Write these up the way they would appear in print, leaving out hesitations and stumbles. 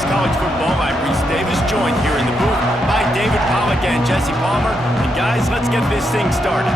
talks college football. I'm Reese Davis, joined here in the booth by David Pollack and Jesse Palmer. And guys, let's get this thing started.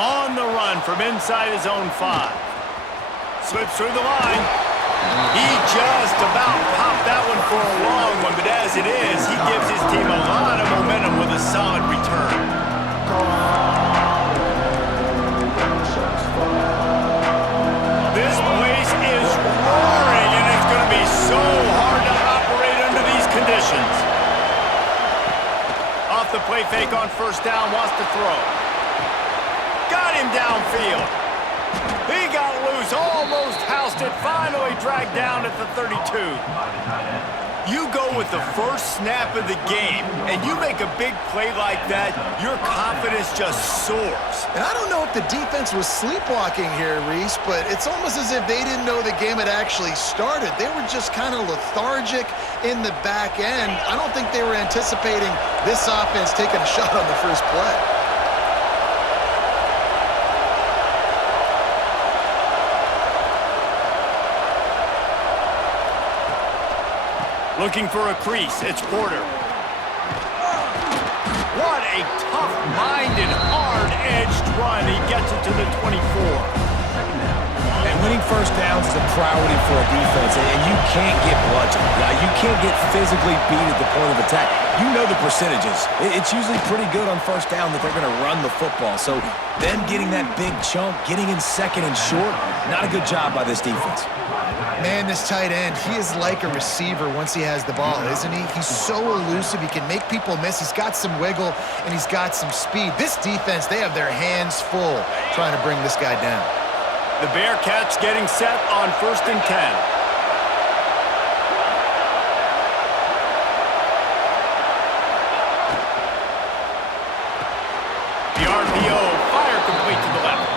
On the run from inside his own 5. Slips through the line. He just about popped that one for a long one, but as it is, he gives his team a lot of momentum with a solid return. This place is roaring, and it's going to be so hard to operate under these conditions. Off the play fake on first down, wants to throw. Got him downfield. He got loose, almost housed it, finally dragged down at the 32. You go with the first snap of the game, and you make a big play like that, your confidence just soars. And I don't know if the defense was sleepwalking here, Reese, but it's almost as if they didn't know the game had actually started. They were just kind of lethargic in the back end. I don't think they were anticipating this offense taking a shot on the first play. Looking for a crease, it's Porter. What a tough-minded, hard-edged run. He gets it to the 24. And winning first downs is a priority for a defense, and you can't get bludgeoned. You can't get physically beat at the point of attack. You know the percentages. It's usually pretty good on first down that they're going to run the football. So them getting that big chunk, getting in second and short, not a good job by this defense. Man, this tight end, he is like a receiver once he has the ball, isn't he? He's so elusive. He can make people miss. He's got some wiggle, and he's got some speed. This defense, they have their hands full trying to bring this guy down. The Bearcats getting set on 1st and 10. The RPO, fire complete to the left.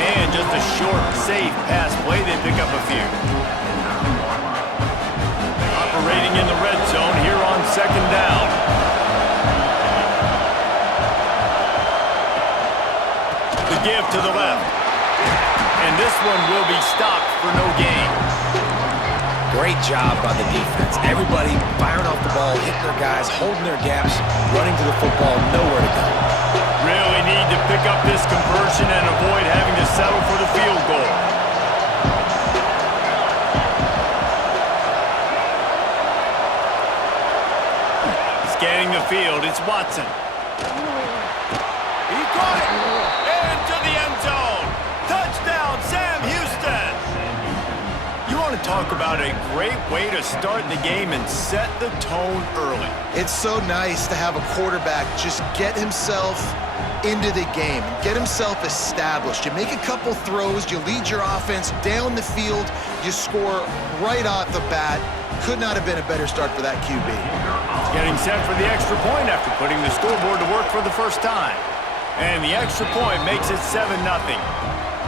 And just a short, safe pass play. They pick up a few. Operating in the red zone here on 2nd down. The give to the left. And this one will be stopped for no gain. Great job by the defense. Everybody firing off the ball, hitting their guys, holding their gaps, running to the football, nowhere to go. Really need to pick up this conversion and avoid having to settle for the field goal. Scanning the field, it's Watson. He caught it! Into the end zone! Touchdown, Sam Houston! You want to talk about a great way to start the game and set the tone early. It's so nice to have a quarterback just get himself into the game and get himself established. You make a couple throws, you lead your offense down the field, you score right off the bat. Could not have been a better start for that QB. Getting set for the extra point after putting the scoreboard to work for the first time. And the extra point makes it 7-0.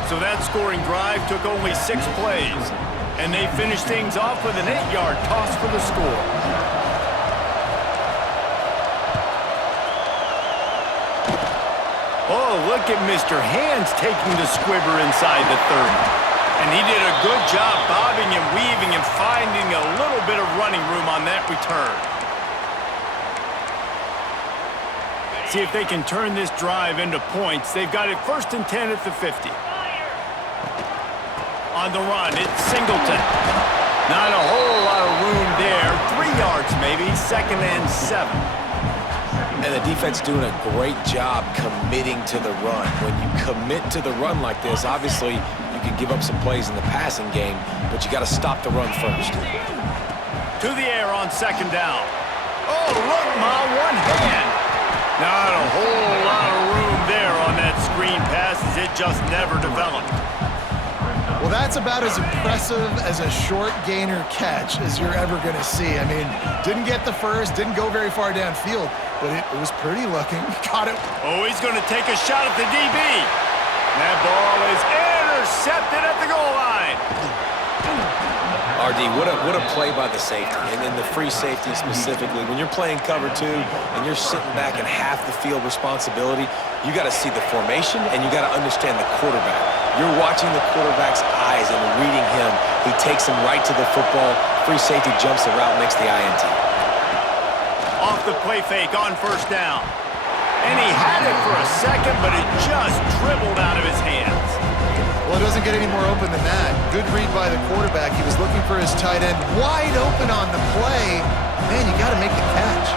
So that scoring drive took only 6 plays. And they finished things off with an 8-yard toss for the score. Oh, look at Mr. Hands taking the squibber inside the 30. And he did a good job bobbing and weaving and finding a little bit of running room on that return. See if they can turn this drive into points. They've got it 1st and 10 at the 50. On the run, it's Singleton. Not a whole lot of room there. 3 yards maybe, 2nd and 7. And the defense doing a great job committing to the run. When you commit to the run like this, obviously you can give up some plays in the passing game, but you got to stop the run first. To the air on 2nd down. Oh, look, Ma, one hand. Not a whole lot of room there on that screen pass as it just never developed. Well, that's about as impressive as a short gainer catch as you're ever going to see. I mean, didn't get the first, didn't go very far downfield, but it was pretty looking. Got it. Oh, he's going to take a shot at the DB. That ball is intercepted at the goal line. RD, what a play by the safety, and then the free safety specifically. When you're playing cover two and you're sitting back in half the field responsibility, you got to see the formation and you got to understand the quarterback. You're watching the quarterback's eyes and reading him. He takes him right to the football. Free safety jumps the route, makes the INT. Off the play fake on first down. And he had it for a second, but it just dribbled out of his hands. Well, it doesn't get any more open than that. Good read by the quarterback. He was looking for his tight end wide open on the play. Man, you got to make the catch.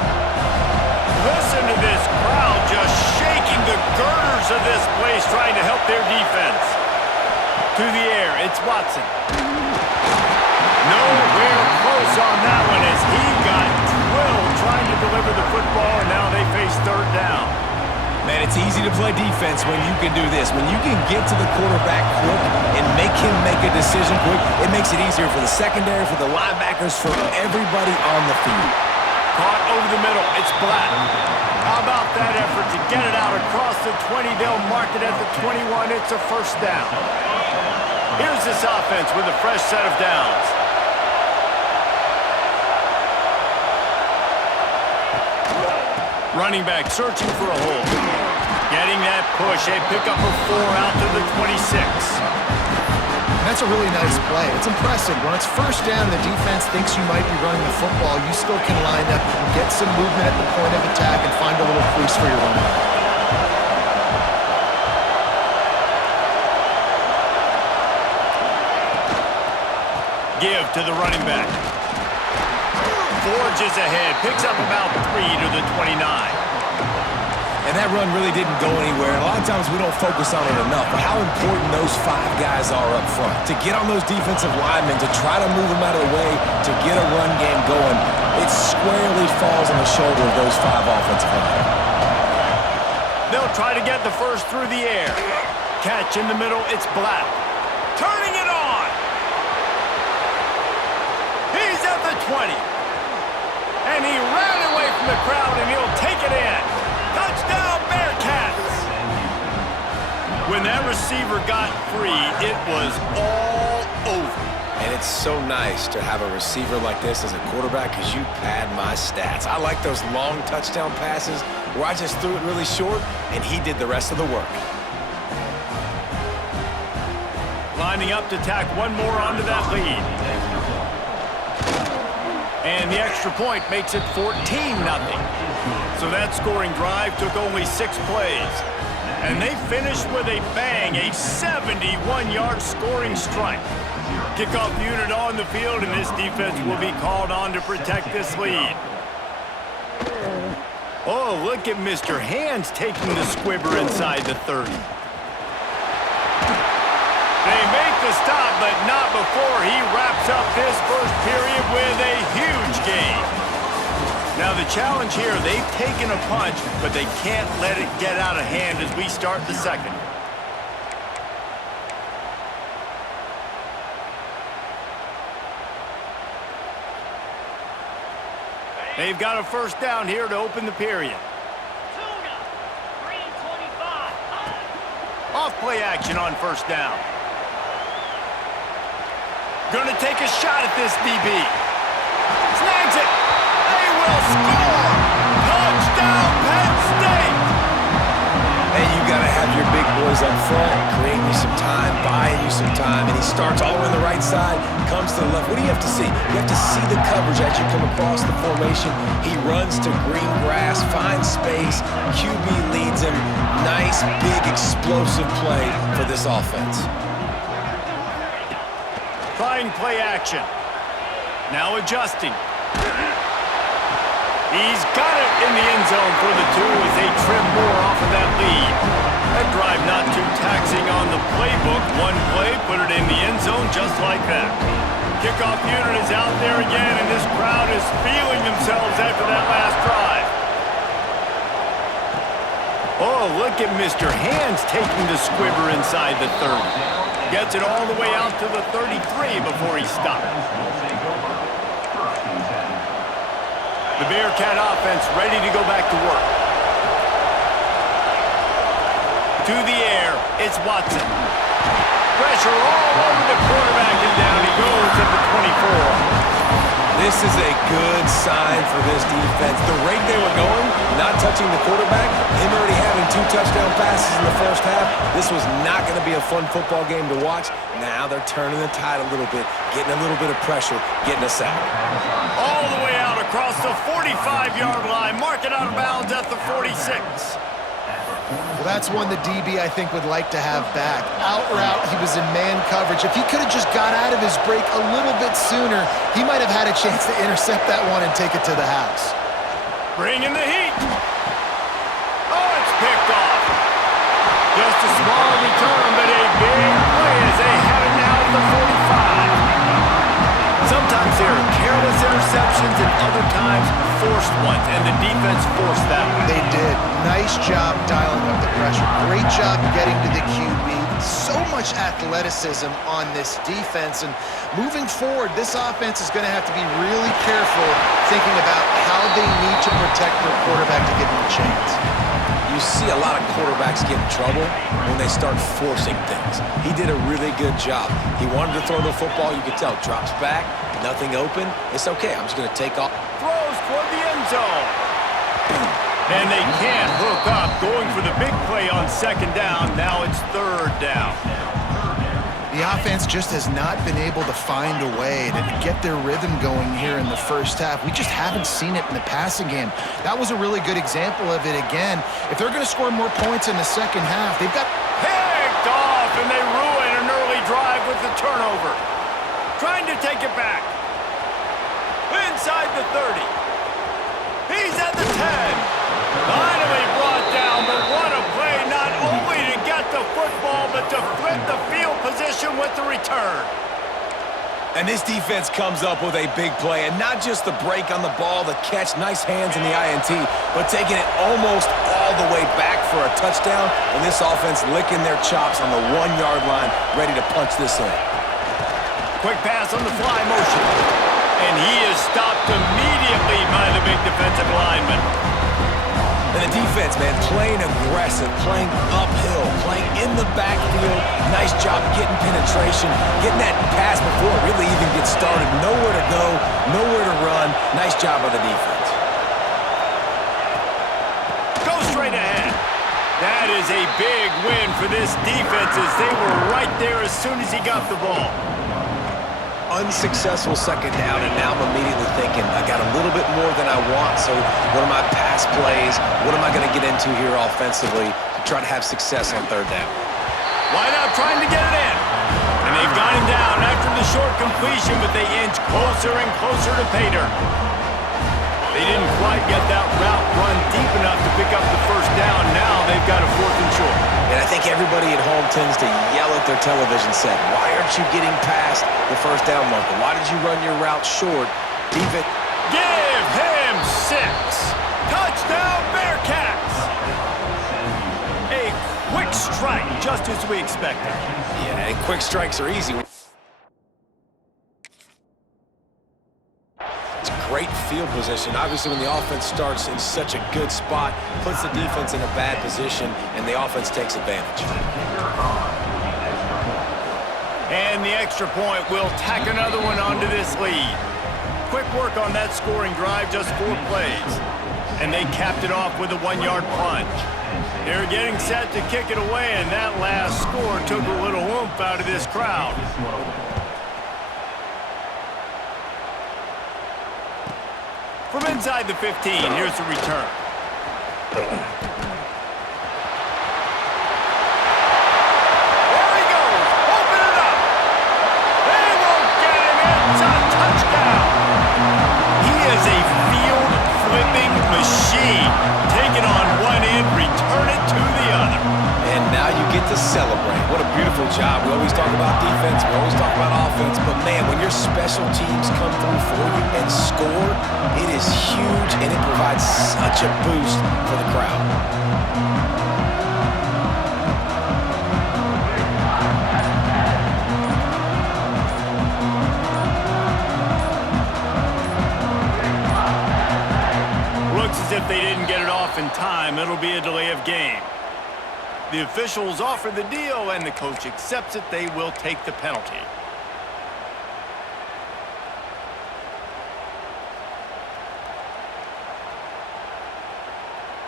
Listen to this crowd just shaking the girders of this place, trying to help their defense. To the air, it's Watson. Nowhere close on that one as he got drilled trying to deliver the football, and now they face third down. Man, it's easy to play defense when you can do this. When you can get to the quarterback quick and make him make a decision quick, it makes it easier for the secondary, for the linebackers, for everybody on the field. Caught over the middle, it's Black. How about that effort to get it out across the 20? They'll mark it at the 21. It's a first down. Here's this offense with a fresh set of downs. Running back searching for a hole. Getting that push. A pickup of 4 out to the 26. That's a really nice play. It's impressive. When it's first down, the defense thinks you might be running the football. You still can line up, you can get some movement at the point of attack, and find a little crease for your running back. Give to the running back. Forges ahead, picks up about 3 to the 29. And that run really didn't go anywhere. A lot of times we don't focus on it enough, but how important those 5 guys are up front. To get on those defensive linemen, to try to move them out of the way, to get a run game going, it squarely falls on the shoulder of those 5 offensive linemen. They'll try to get the first through the air. Catch in the middle, it's Black. Turning it on! He's at the 20. And he ran away from the crowd, and he'll take it in. Touchdown, Bearcats! When that receiver got free, it was all over. And it's so nice to have a receiver like this as a quarterback because you pad my stats. I like those long touchdown passes where I just threw it really short, and he did the rest of the work. Lining up to tack one more onto that lead. And the extra point makes it 14-0. So that scoring drive took only 6 plays. And they finished with a bang, a 71-yard scoring strike. Kickoff unit on the field, and this defense will be called on to protect this lead. Oh, look at Mr. Hands taking the squibber inside the 30. They make the stop, but not before he wraps up this first period with a huge gain. Now the challenge here, they've taken a punch, but they can't let it get out of hand as we start the second. They've got a first down here to open the period. Off play action on first down. Going to take a shot at this DB. Snags it. They will score. Touchdown, Penn State. And you got to have your big boys up front, creating you some time, buying you some time, and he starts all the way on the right side, comes to the left. What do you have to see? You have to see the coverage as you come across the formation. He runs to green grass, finds space. QB leads him. Nice, big, explosive play for this offense. Trying play action. Now adjusting. He's got it in the end zone for the 2 as they trim more off of that lead. That drive not too taxing on the playbook. One play, put it in the end zone just like that. Kickoff unit is out there again, and this crowd is feeling themselves after that last drive. Oh, Oh, look at Mr. Hands taking the squibber inside the 30. Gets it all the way out to the 33 before he stops. The Bearcat offense ready to go back to work. To the air, it's Watson. Pressure all over the quarterback, and down he goes at the 24. This is a good sign for this defense. The rate they were going, not touching the quarterback, him already having 2 touchdown passes in the first half, this was not going to be a fun football game to watch. Now they're turning the tide a little bit, getting a little bit of pressure, getting a sack. All the way out across the 45-yard line, mark it out of bounds at the 46. Well, that's one the DB, I think, would like to have back. Out route, he was in man coverage. If he could have just got out of his break a little bit sooner, he might have had a chance to intercept that one and take it to the house. Bringing the heat. Oh, it's picked off. Just a small return, but a big play as they have it now at the 45. Sometimes there are careless interceptions and other times forced ones, and the defense forced that one. They did. Nice job dialing up the pressure. Great job getting to the QB. So much athleticism on this defense, and moving forward, this offense is going to have to be really careful thinking about how they need to protect their quarterback to give him a chance. You see a lot of quarterbacks get in trouble when they start forcing things. He did a really good job. He wanted to throw the football. You could tell. Drops back, nothing open. It's okay. I'm just going to take off. Throws toward the end zone. And they can't hook up. Going for the big play on second down. Now it's third down. The offense just has not been able to find a way to get their rhythm going here in the first half. We just haven't seen it in the passing game. That was a really good example of it again. If they're going to score more points in the second half, they've got... Picked off, and they ruin an early drive with the turnover. Trying to take it back. Inside the 30. He's at the 10. Finally brought down, but what a play, not only to get the football, but to flip the field position with the return. And this defense comes up with a big play, and not just the break on the ball, the catch, nice hands in the INT, but taking it almost all the way back for a touchdown, and this offense licking their chops on the 1-yard line, ready to punch this in. Quick pass on the fly motion, and he is stopped immediately by the big defensive lineman. And the defense, man, playing aggressive, playing uphill, playing in the backfield. Nice job getting penetration, getting that pass before it really even gets started. Nowhere to go, nowhere to run. Nice job by the defense. Go straight ahead. That is a big win for this defense as they were right there as soon as he got the ball. Unsuccessful second down, and now I'm immediately thinking, I got a little bit more than I want, so what are my pass plays? What am I going to get into here offensively to try to have success on third down? Why not trying to get it in? And they've got him down after the short completion, but they inch closer and closer to pay dirt. They didn't quite get that route run deep enough to pick up the first down. Now they've got a 4th and short. And I think everybody at home tends to yell at their television set, why aren't you getting past the first down marker? Why did you run your route short? Defense. Give him 6. Touchdown Bearcats. A quick strike, just as we expected. Yeah, and quick strikes are easy. Great field position. Obviously, when the offense starts in such a good spot, puts the defense in a bad position, and the offense takes advantage. And the extra point will tack another one onto this lead. Quick work on that scoring drive, just 4 plays. And they capped it off with a 1-yard plunge. They're getting set to kick it away, and that last score took a little oomph out of this crowd. From inside the 15, here's the return. There he goes. Open it up. They won't get him. It's a touchdown. He is a field-flipping machine. Take it on one end, return it to the other. And now you get to celebrate. What a beautiful job. We always talk about defense. We always talk about offense. But, man, when your special teams come through for you and score, it is huge, and it provides such a boost for the crowd. Looks as if they didn't get it off in time. It'll be a delay of game. The officials offer the deal, and the coach accepts it. They will take the penalty.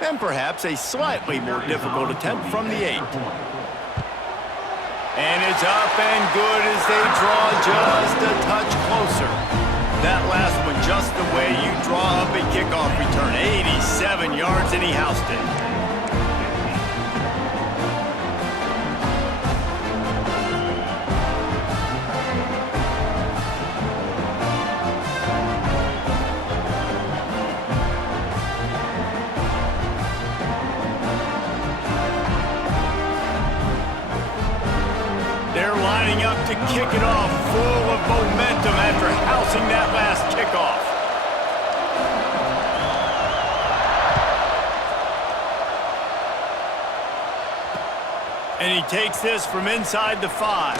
And perhaps a slightly more difficult attempt from the 8. And it's up and good as they draw just a touch closer. That last one just the way you draw up a kickoff return. 87 yards, and he housed it. They're lining up to kick it off, full of momentum after housing that last kickoff. And he takes this from inside the 5.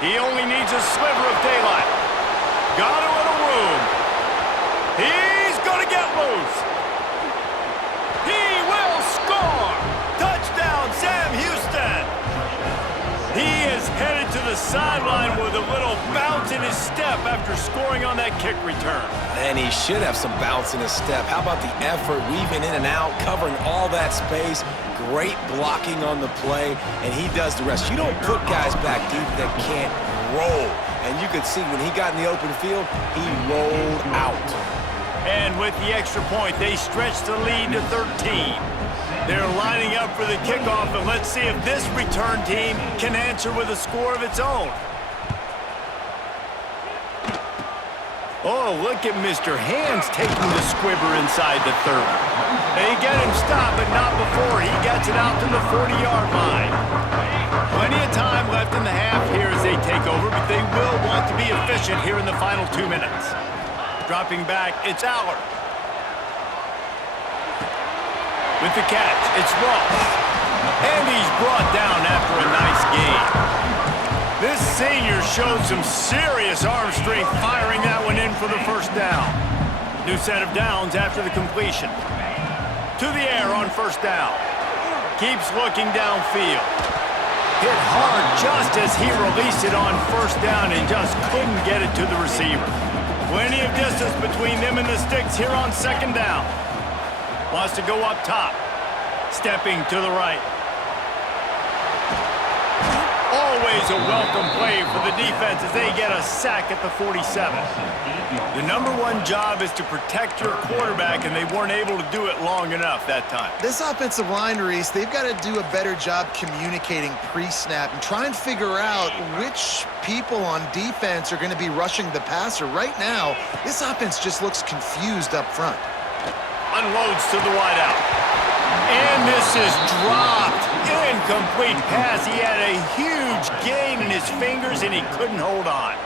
He only needs a sliver of daylight. Got a little room. He's going to get loose. He will score. Touchdown, Sam Houston. He is headed to the sideline with a little bounce in his step after scoring on that kick return. And he should have some bounce in his step. How about the effort, weaving in and out, covering all that space, great blocking on the play, and he does the rest. You don't put guys back deep that can't roll. And you could see when he got in the open field, he rolled out. And with the extra point, they stretch the lead to 13. They're lining up for the kickoff, and let's see if this return team can answer with a score of its own. Oh, look at Mr. Hands taking the squibber inside the 30. They get him stopped, but not before he gets it out to the 40-yard line. Plenty of time left in the half here as they take over, but they will want to be efficient here in the final 2 minutes. Dropping back, it's Aller. With the catch, it's Ross. And he's brought down after a nice gain. This senior showed some serious arm strength firing that one in for the first down. New set of downs after the completion. To the air on first down. Keeps looking downfield. Hit hard just as he released it on first down and just couldn't get it to the receiver. Plenty of distance between them and the sticks here on second down. Wants to go up top. Stepping to the right. Always a welcome play for the defense as they get a sack at the 47. The number one job is to protect your quarterback, and they weren't able to do it long enough that time. This offensive line, Reese, they've got to do a better job communicating pre-snap and try and figure out which people on defense are going to be rushing the passer. Right now, this offense just looks confused up front. Unloads to the wideout. And this is dropped. Incomplete pass. He had a huge gain in his fingers, and he couldn't hold on.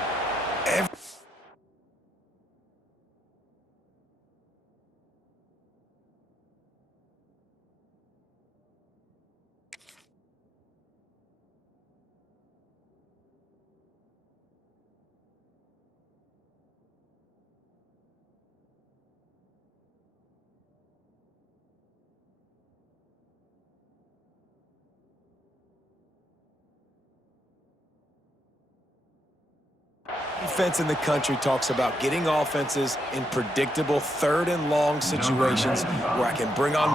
Defense in the country talks about getting offenses in predictable third and long situations where I can bring on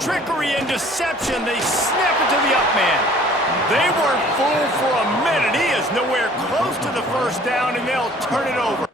Trickery and deception. They snap it to the up man. They weren't fooled for a minute. He is nowhere close to the first down, and they'll turn it over.